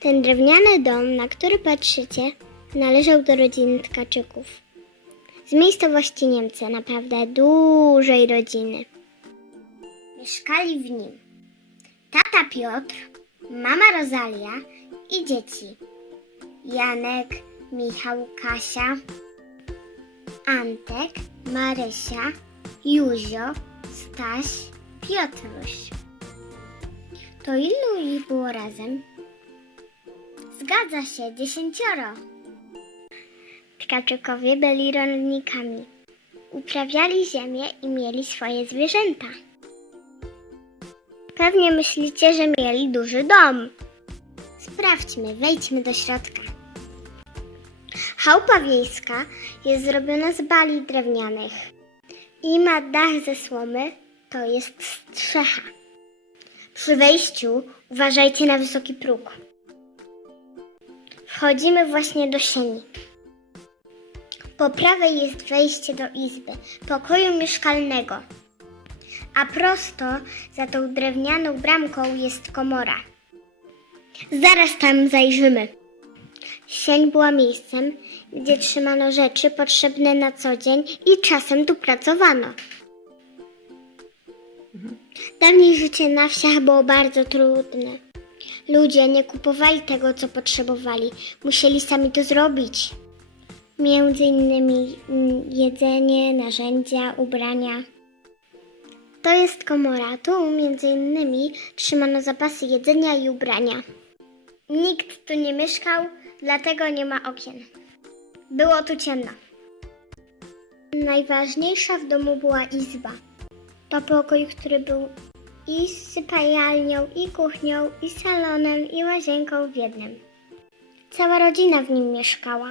Ten drewniany dom, na który patrzycie, należał do rodziny Tkaczyków. Z miejscowości Niemcy, naprawdę dużej rodziny. Mieszkali w nim tata Piotr, mama Rozalia i dzieci. Janek, Michał, Kasia, Antek, Marysia, Józio, Staś, Piotruś. To ilu ich było razem? Zgadza się, dziesięcioro. Tkaczykowie byli rolnikami. Uprawiali ziemię i mieli swoje zwierzęta. Pewnie myślicie, że mieli duży dom. Sprawdźmy, wejdźmy do środka. Chałupa wiejska jest zrobiona z bali drewnianych i ma dach ze słomy, to jest strzecha. Przy wejściu uważajcie na wysoki próg. Wchodzimy właśnie do sieni. Po prawej jest wejście do izby, pokoju mieszkalnego, a prosto za tą drewnianą bramką jest komora. Zaraz tam zajrzymy. Sień była miejscem, gdzie trzymano rzeczy potrzebne na co dzień i czasem tu pracowano. Dawniej życie na wsiach było bardzo trudne. Ludzie nie kupowali tego, co potrzebowali, musieli sami to zrobić. Między innymi mm, jedzenie, narzędzia, ubrania. To jest komora. Tu między innymi trzymano zapasy jedzenia i ubrania. Nikt tu nie mieszkał, dlatego nie ma okien. Było tu ciemno. Najważniejsza w domu była izba. To pokój, który był i sypialnią, i kuchnią, i salonem, i łazienką w jednym. Cała rodzina w nim mieszkała.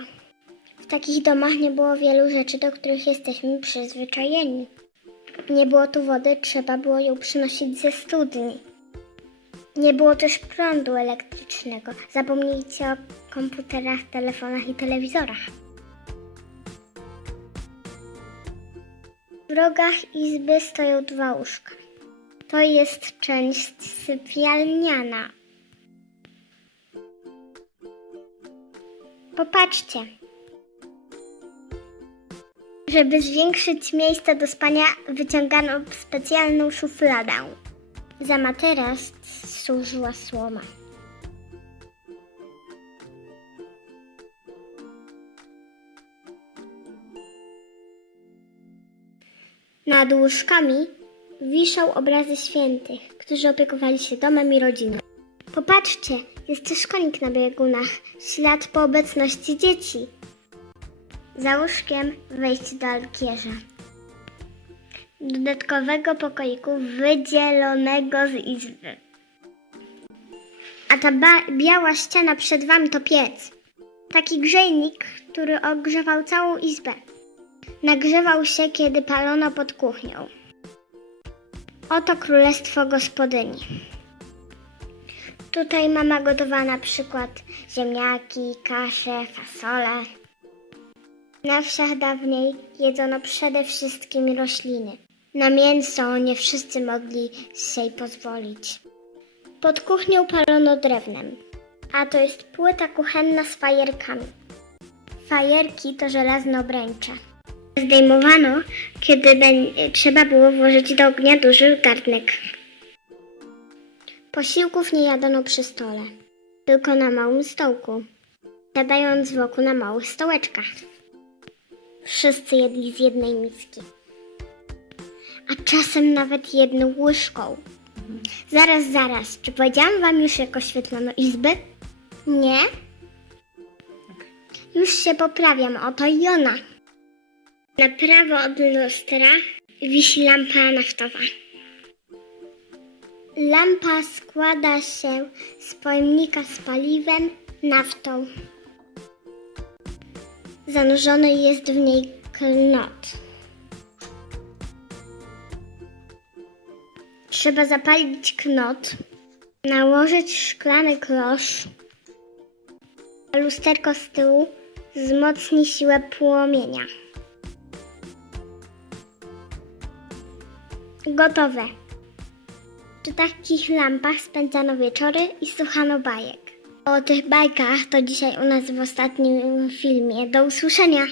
W takich domach nie było wielu rzeczy, do których jesteśmy przyzwyczajeni. Nie było tu wody, trzeba było ją przynosić ze studni. Nie było też prądu elektrycznego. Zapomnijcie o komputerach, telefonach i telewizorach. W rogach izby stoją dwa łóżka. To jest część sypialniana. Popatrzcie. Żeby zwiększyć miejsce do spania, wyciągano specjalną szufladę. Za materac służyła słoma. Nad łóżkami wiszą obrazy świętych, którzy opiekowali się domem i rodziną. Popatrzcie, jest też konik na biegunach, ślad po obecności dzieci. Za łóżkiem wejść do alkierza. Dodatkowego pokoiku wydzielonego z izby. A ta biała ściana przed wami to piec. Taki grzejnik, który ogrzewał całą izbę. Nagrzewał się, kiedy palono pod kuchnią. Oto królestwo gospodyni. Tutaj mama gotowała na przykład ziemniaki, kaszę, fasolę. Na wsiach dawniej jedzono przede wszystkim rośliny. Na mięso nie wszyscy mogli sobie pozwolić. Pod kuchnią palono drewnem, a to jest płyta kuchenna z fajerkami. Fajerki to żelazne obręcze. Zdejmowano, kiedy trzeba było włożyć do ognia duży garnek. Posiłków nie jadano przy stole, tylko na małym stołku, siadając wokół na małych stołeczkach. Wszyscy jedli z jednej miski, a czasem nawet jedną łyżką. Zaraz, zaraz, czy powiedziałam wam już, jak oświetlono izby? Nie? Już się poprawiam, oto i ona. Na prawo od lustra wisi lampa naftowa. Lampa składa się z pojemnika z paliwem, naftą. Zanurzony jest w niej knot. Trzeba zapalić knot, nałożyć szklany klosz, lusterko z tyłu wzmocni siłę płomienia. Gotowe. Przy takich lampach spędzano wieczory i słuchano bajek. O tych bajkach to dzisiaj u nas w ostatnim filmie. Do usłyszenia!